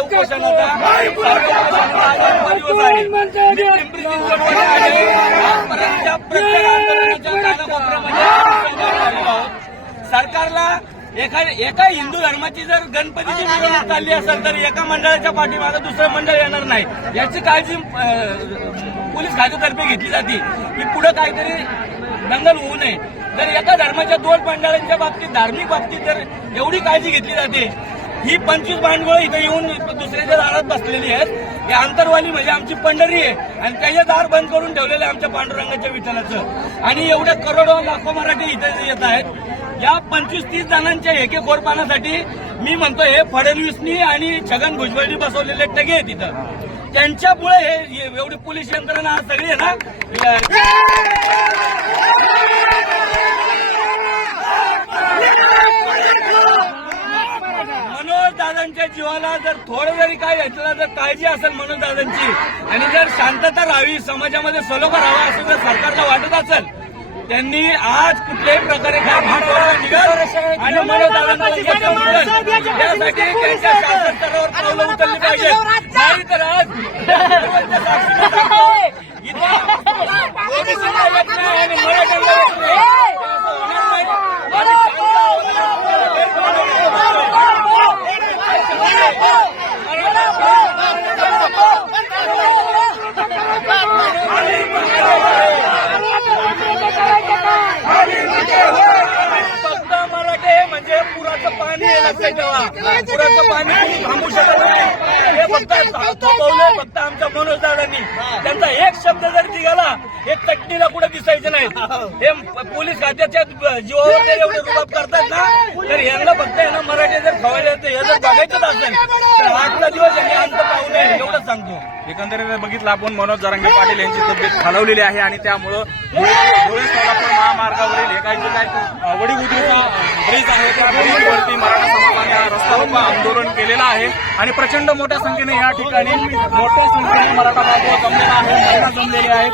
उपोषण होता सर्व दिवस आहे मी पिंपरी चिंचवडमध्ये आहे आजपर्यंतच्या प्रत्येक आंदोलनाच्या कानाकोपऱ्यामध्ये आपण आलेलो आहोत. सरकारला एका एका हिंदू धर्माची जर गणपतीची मिरवणूक चालली असेल तर एका मंडळाच्या पाठीमागे दुसरं मंडळ येणार नाही. याची काळजी पोलीस खात्यातर्फे घेतली जाते. की पुढे काहीतरी दंगल होऊ नये. जर एका धर्माच्या दोन मंडळांच्या बाबतीत धार्मिक बाबतीत जर एवढी काळजी घेतली जाते ही पंचवीस भांडवळ इथं येऊन दुसऱ्याच्या दारात बसलेली आहेत. ही आंतरवाली म्हणजे आमची पंढरी आहे. आणि त्याचे दार बंद करून ठेवलेलं आहे आमच्या पांडुरंगाच्या विठ्ठलाचं. आणि एवढ्या करोडो लाखो मराठी इथे येत आहेत. या पंचवीस तीस जणांच्या एके एकेखोरपणासाठी मी म्हणतो हे फडणवीसनी आणि छगन भुजबळनी बसवलेले टगे आहेत तिथं त्यांच्यामुळे हे हे एवढी पोलीस यंत्रणा सगळी आहे ना? दादांच्या जीवाला जर थोडं जरी काय याच्याला जर काळजी असेल मनोज दादांची आणि जर शांतता राहावी समाजामध्ये सलोखा राहावा असं जर सरकारला वाटत असेल त्यांनी आज कुठल्याही प्रकारे काय भांडवल निघाल आणि मनोज दादांना उपोषण मिळेल यासाठी त्यांच्या शासन स्तरावर पावलं उचलली पाहिजे. नाही तर आज सर्वांच्या साक्षीने सांगतो, इथे ओबीसीला येत नाही आणि मराठ्यांना येत नाही. हे असं होणार नाही. आणि फक्त मराठे म्हणजे पुराचं पाणी आहे लक्षात ठेवा पुराचं पाणी कोणी थांबू शकत नाही. हे फक्त थोपवलंय फक्त आमच्या मनोज दादांनी. त्यांचा एक शब्द जर निघाला हे चटणीला कुठे दिसायचं नाही. हे पोलीस खात्याच्या जीवावर एवढे रुबाब करतात ना तर यांना फक्त आहे ना मराठी जर खवायला येतं हे जर बघायचंच असेल तर आजचा दिवस यांनी अंत पाहू नये एवढंच सांगतो. एकंदरीत बघितलं आपण मनोज जरांगे पाटील यांची तब्येत खालवलेली आहे आणि त्यामुळं धुळे सोलापूर महामार्गावरील हे अ, वडी उद्रीचा ब्रिज आहे त्या ब्रिजवरती मराठा समाजाने रस्ता रोको आंदोलन केलेलं आहे. आणि प्रचंड मोठ्या संख्येने या ठिकाणी मोठ्या संख्येने मराठा बांधव जमलेला आहे महिला जमलेली आहे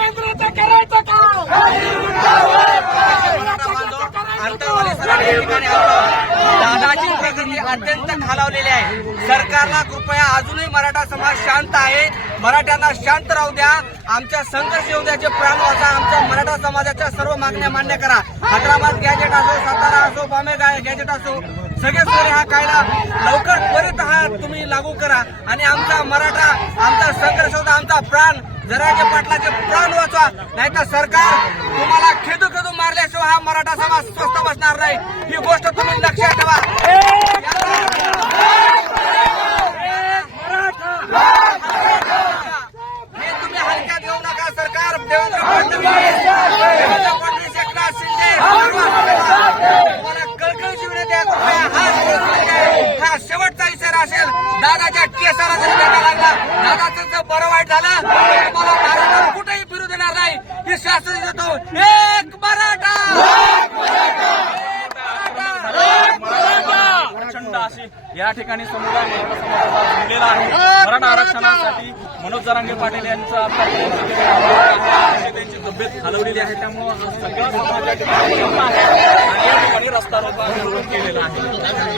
अंतरवाली सराफ या ठिकाणी आलो दादाची प्रकृती अत्यंत खालावलेले आहे. सरकारला कृपया अजूनही मराठा समाज शांत आहे. मराठ्यांना शांत राहू द्या. आमच्या संघर्ष योद्ध्याचे प्राण वाचा आमच्या मराठा समाजाच्या सर्व मागण्या मान्य करा. हैदराबाद गॅजेट असो सातारा असो बॉम्बे गॅजेट असो सगळे सोरे हा कायदा लवकर त्वरित हा तुम्ही लागू करा. आणि आमचा मराठा आमचा संघर्ष होता आमचा प्राण जराजे पाटलाचे प्राण वाचवा. नाहीतर सरकार तुम्हाला खेदू हा मराठा समाज स्वस्थ बसणार नाही. ही गोष्ट तुम्ही लक्षात ठेवा. तुम्ही नका सरकार. हा शेवटचा असेल दादाच्या केसाला जरी धक्का लागला दादाचं जर बरं वाईट झालं तुम्हाला कुठेही फिरू देणार नाही. ही शास्त्र देतो एक मराठा प्रचंड अशी या ठिकाणी समुदाय मराठा समाजाचा जमलेला आहे. मराठा आरक्षणासाठी मनोज जरांगे पाटील यांचा त्यांची तब्येत खालवलेली आहे. त्यामुळं हा सगळा समाज या ठिकाणी रस्ता आंदोलन केलेलं आहे.